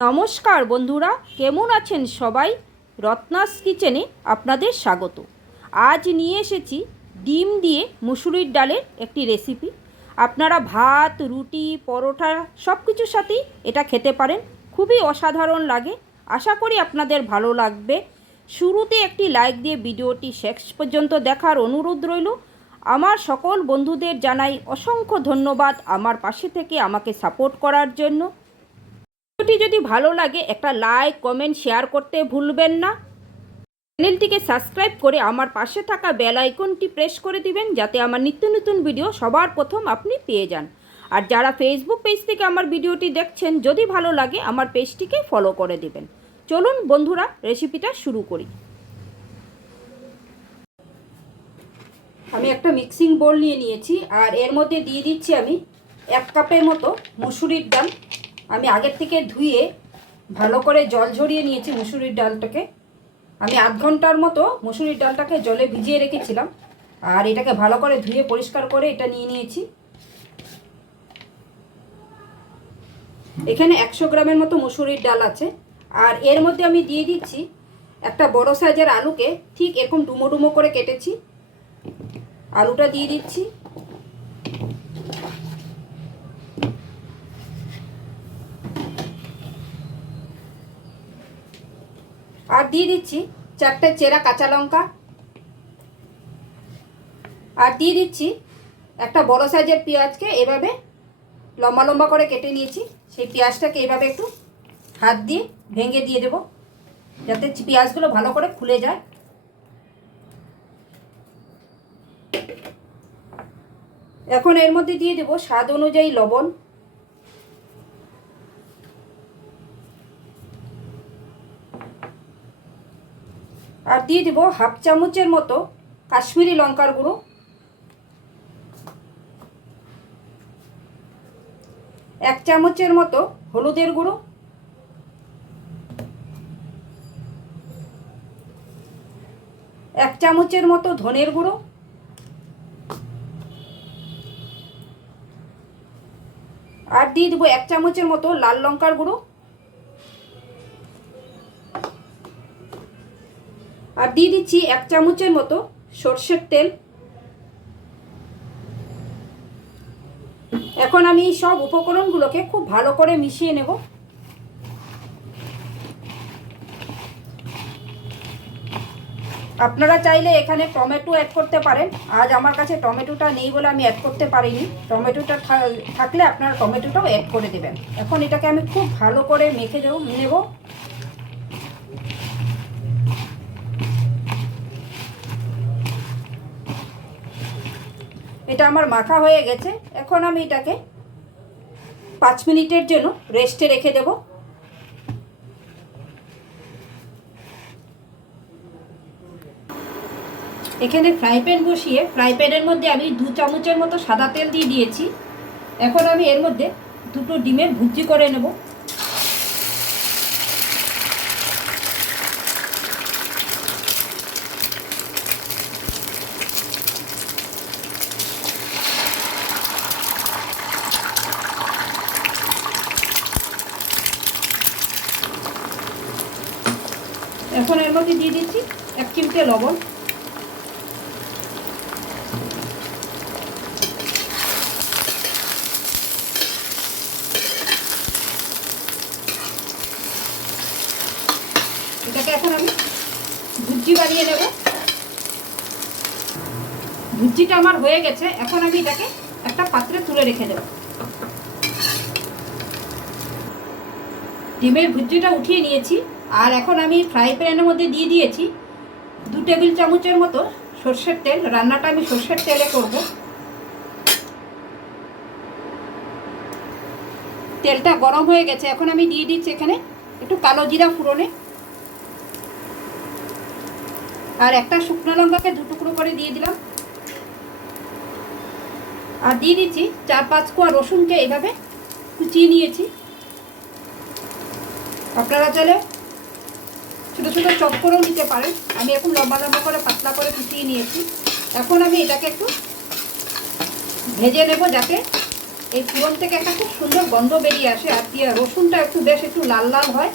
নমস্কার বন্ধুরা, কেমন আছেন সবাই? রত্নাস কিচেনে আপনাদের স্বাগত। আজ নিয়ে এসেছি ডিম দিয়ে মুসুরির ডালের একটি রেসিপি। আপনারা ভাত, রুটি, পরোটা সব কিছুর সাথেই এটা খেতে পারেন। খুবই অসাধারণ লাগে। আশা করি আপনাদের ভালো লাগবে। শুরুতে একটি লাইক দিয়ে ভিডিওটি শেষ পর্যন্ত দেখার অনুরোধ রইল। আমার সকল বন্ধুদের জানাই অসংখ্য ধন্যবাদ আমার পাশে থেকে আমাকে সাপোর্ট করার জন্য। ভিডিওটি যদি ভালো লাগে, একটা লাইক কমেন্ট শেয়ার করতে ভুলবেন না। চ্যানেলটিকে সাবস্ক্রাইব করে আমার পাশে থাকা বেল আইকনটি প্রেস করে দিবেন, যাতে আমার নিত্য নতুন ভিডিও সবার প্রথম আপনি পেয়ে যান। আর যারা ফেসবুক পেজ থেকে আমার ভিডিওটি দেখছেন, যদি ভালো লাগে, আমার পেজটিকে ফলো করে দিবেন। চলুন বন্ধুরা রেসিপিটা শুরু করি। আমি একটা মিক্সিং বোল নিয়ে নিয়েছি, আর এর মধ্যে দিয়ে দিচ্ছি আমি এক কাপের মতো মুসুরির ডাল। আমি আগের থেকে ধুয়ে ভালো করে জল ঝরিয়ে নিয়েছি মুসুরির ডালটাকে। আমি আধ ঘণ্টার মতো মুসুরির ডালটাকে জলে ভিজিয়ে রেখেছিলাম। আর এটাকে ভালো করে ধুয়ে পরিষ্কার করে এটা নিয়ে নিয়েছি। এখানে একশো গ্রামের মতো মুসুরির ডাল আছে। আর এর মধ্যে আমি দিয়ে দিচ্ছি একটা বড় সাইজের আলুকে। ঠিক এরকম ডুমো ডুমো করে কেটেছি। আলুটা দিয়ে দিচ্ছি। আর দিয়ে দিচ্ছি চারটে চেরা কাঁচা লঙ্কা। আর দিয়ে দিচ্ছি একটা বড় সাইজের পেঁয়াজকে এভাবে লম্বা লম্বা করে কেটে নিয়েছি। সেই পেঁয়াজটাকে এভাবে একটু হাত দিয়ে ভেঙে দিয়ে দেব, যাতে পেঁয়াজগুলো ভালো করে খুলে যায়। এখন এর মধ্যে দিয়ে দেবো স্বাদ অনুযায়ী লবণ। আর দিয়ে দেবো হাফ চামচের মতো কাশ্মীরি লঙ্কার গুঁড়ো। এক চামচের মতো হলুদের গুঁড়ো। এক চামচের মতো ধনের গুঁড়ো। আর দিয়ে দেবো এক চামচের মতো লাল লঙ্কার গুঁড়ো। আর দিয়ে দিচ্ছি এক চামচের মতো সর্ষের তেল। এখন আমি সব উপকরণগুলোকে খুব ভালো করে মিশিয়ে নেব। আপনারা চাইলে এখানে টমেটো অ্যাড করতে পারেন। আজ আমার কাছে টমেটোটা নেই বলে আমি অ্যাড করতে পারিনি। টমেটোটা থাকলে আপনারা টমেটোটাও অ্যাড করে দেবেন। এখন এটাকে আমি খুব ভালো করে মেখে দেব নেব। এটা আমার মাখা হয়ে গেছে। এখন আমি এটাকে পাঁচ মিনিটের জন্য রেস্টে রেখে দেব। এখানে ফ্রাই প্যান বসিয়ে ফ্রাই প্যানের মধ্যে আমি দু চামচের মতো সাদা তেল দিয়ে দিয়েছি। এখন আমি এর মধ্যে দুটো ডিমের ভুজি করে নেব। এখন এর মধ্যে দিয়ে দিচ্ছি এক চিমটে লবণ। এটাকে এখন আমি ভুজি বানিয়ে নেব। ভুজিটা আমার হয়ে গেছে, এখন আমি এটাকে একটা পাত্রে তুলে রেখে দেব। ডিমের ভুজিটা উঠিয়ে নিয়েছি। আর এখন আমি ফ্রাই প্যানের মধ্যে দিয়ে দিয়েছি দু টেবিল চামচের মতো সর্ষের তেল। রান্নাটা আমি সর্ষের তেলে করব। তেলটা গরম হয়ে গেছে। এখন আমি দিয়ে দিচ্ছি এখানে একটু কালো জিরা ফুরনে। আর একটা শুকনো লঙ্কাকে দু টুকরো করে দিয়ে দিলাম। আর দিয়ে দিচ্ছি চার পাঁচ কোয়া রসুনকে এইভাবে কুচিয়ে নিয়েছি। আপনারা চাইলে ছোটো ছোটো চপ করেও নিতে পারেন। আমি এখন লম্বা লম্বা করে, পাতলা করে কুচিয়ে নিয়েছি। এখন আমি এটাকে একটু ভেজে নেব যাতে এই ফোড়ন থেকে একটা খুব সুন্দর গন্ধ বেরিয়ে আসে আর দিয়ে রসুনটা একটু বেশ একটু লাল লাল হয়।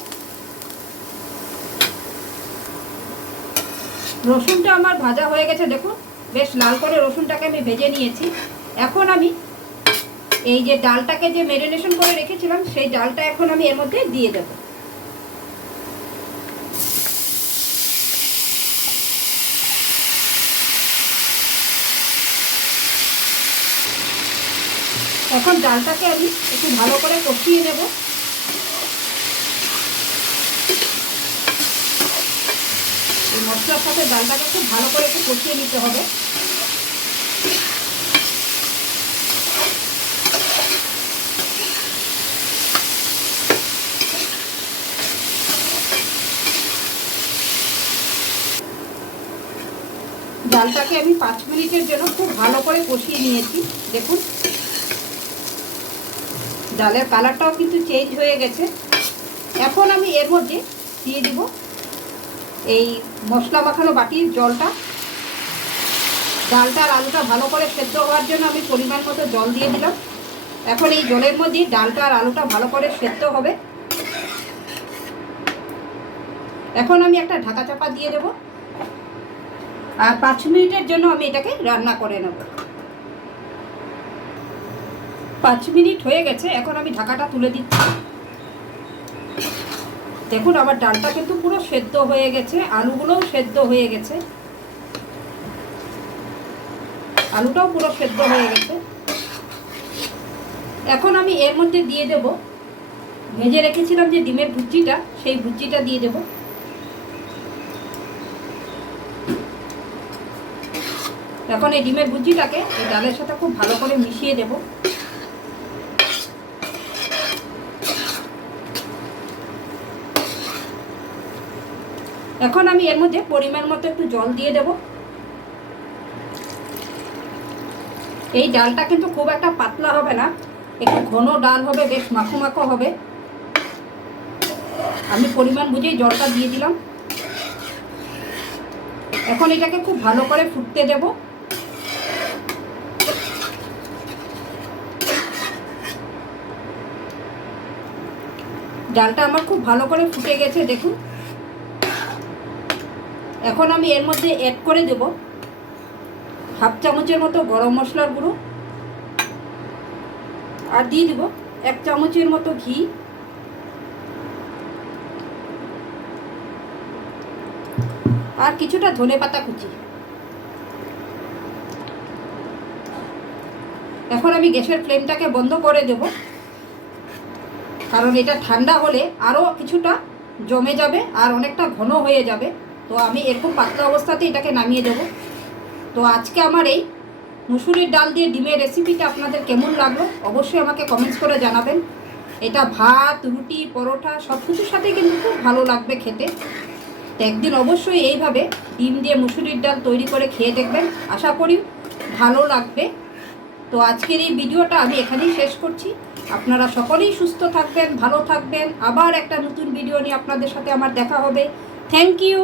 রসুনটা আমার ভাজা হয়ে গেছে, দেখুন। বেশ লাল করে রসুনটাকে আমি ভেজে নিয়েছি। এখন আমি এই যে ডালটাকে যে মেরিনেশন করে রেখেছিলাম, সেই ডালটা এখন আমি এর মধ্যে দিয়ে দেব। এখন ডালটাকে আমি একটু ভালো করে কষিয়ে নেব। এই মশলার সাথে ডালটাকে খুব ভালো করে একটু কষিয়ে নিতে হবে। ডালটাকে আমি পাঁচ মিনিটের জন্য খুব ভালো করে কষিয়ে নিয়েছি। দেখুন ডালের কালারটাও কিন্তু চেঞ্জ হয়ে গেছে। এখন আমি এর মধ্যে দিয়ে দিব এই মশলা মাখানো বাটির জলটা। ডালটা আর আলুটা ভালো করে সেদ্ধ হওয়ার জন্য আমি পরিমাণ মতো জল দিয়ে দিলাম। এখন এই জলের মধ্যে ডালটা আর আলুটা ভালো করে সেদ্ধ হবে। এখন আমি একটা ঢাকা চাপা দিয়ে দেব। আর পাঁচ মিনিটের জন্য আমি এটাকে রান্না করে নেব। পাঁচ মিনিট হয়ে গেছে, এখন আমি ঢাকাটা তুলে দিচ্ছি। দেখুন, আমার ডালটা কিন্তু পুরো সেদ্ধ হয়ে গেছে, আলুগুলোও সেদ্ধ হয়ে গেছে। আলুটাও পুরো সেদ্ধ হয়ে গেছে। এখন আমি এর মধ্যে দিয়ে দেব, ভেজে রেখেছিলাম যে ডিমের ভুজিটা, সেই ভুজিটা দিয়ে দেব। এখন এই ডিমের ভুজিটাকে এই ডালের সাথে খুব ভালো করে মিশিয়ে দেবো। এখন আমি এর মধ্যে পরিমাণ মতো একটু জল দিয়ে দেব। এই ডালটা কিন্তু খুব একটা পাতলা হবে না, একটু ঘন ডাল হবে, বেশ মাখো মাখো হবে। আমি পরিমাণ বুঝেই জলটা দিয়ে দিলাম। এখন এটাকে খুব ভালো করে ফুটতে দেব। ডালটা আমার খুব ভালো করে ফুটে গেছে, দেখুন। এখন আমি এর মধ্যে অ্যাড করে দেব হাফ চামচের মতো গরম মশলার গুঁড়ো। আর দিয়ে দিব এক চামচের মতো ঘি। আর কিছুটা ধনে পাতা কুচি। এখন আমি গ্যাসের ফ্লেমটাকে বন্ধ করে দেব। কারণ এটা ঠান্ডা হলে আরও কিছুটা জমে যাবে আর অনেকটা ঘন হয়ে যাবে। তো আমি এরকম পাতলা অবস্থাতে এটাকে নামিয়ে দেব। তো আজকে আমার এই মুসুরির ডাল দিয়ে ডিমের রেসিপিটা আপনাদের কেমন লাগল অবশ্যই আমাকে কমেন্টস করে জানাবেন। এটা ভাত, রুটি, পরোটা সব কিছুর সাথে কিন্তু খুব ভালো লাগবে খেতে। তো একদিন অবশ্যই এইভাবে ডিম দিয়ে মুসুরির ডাল তৈরি করে খেয়ে দেখবেন। আশা করি ভালো লাগবে। তো আজকের এই ভিডিওটা আমি এখানেই শেষ করছি। আপনারা সকলেই সুস্থ থাকবেন, ভালো থাকবেন। আবার একটা নতুন ভিডিও নিয়ে আপনাদের সাথে আমার দেখা হবে। Thank you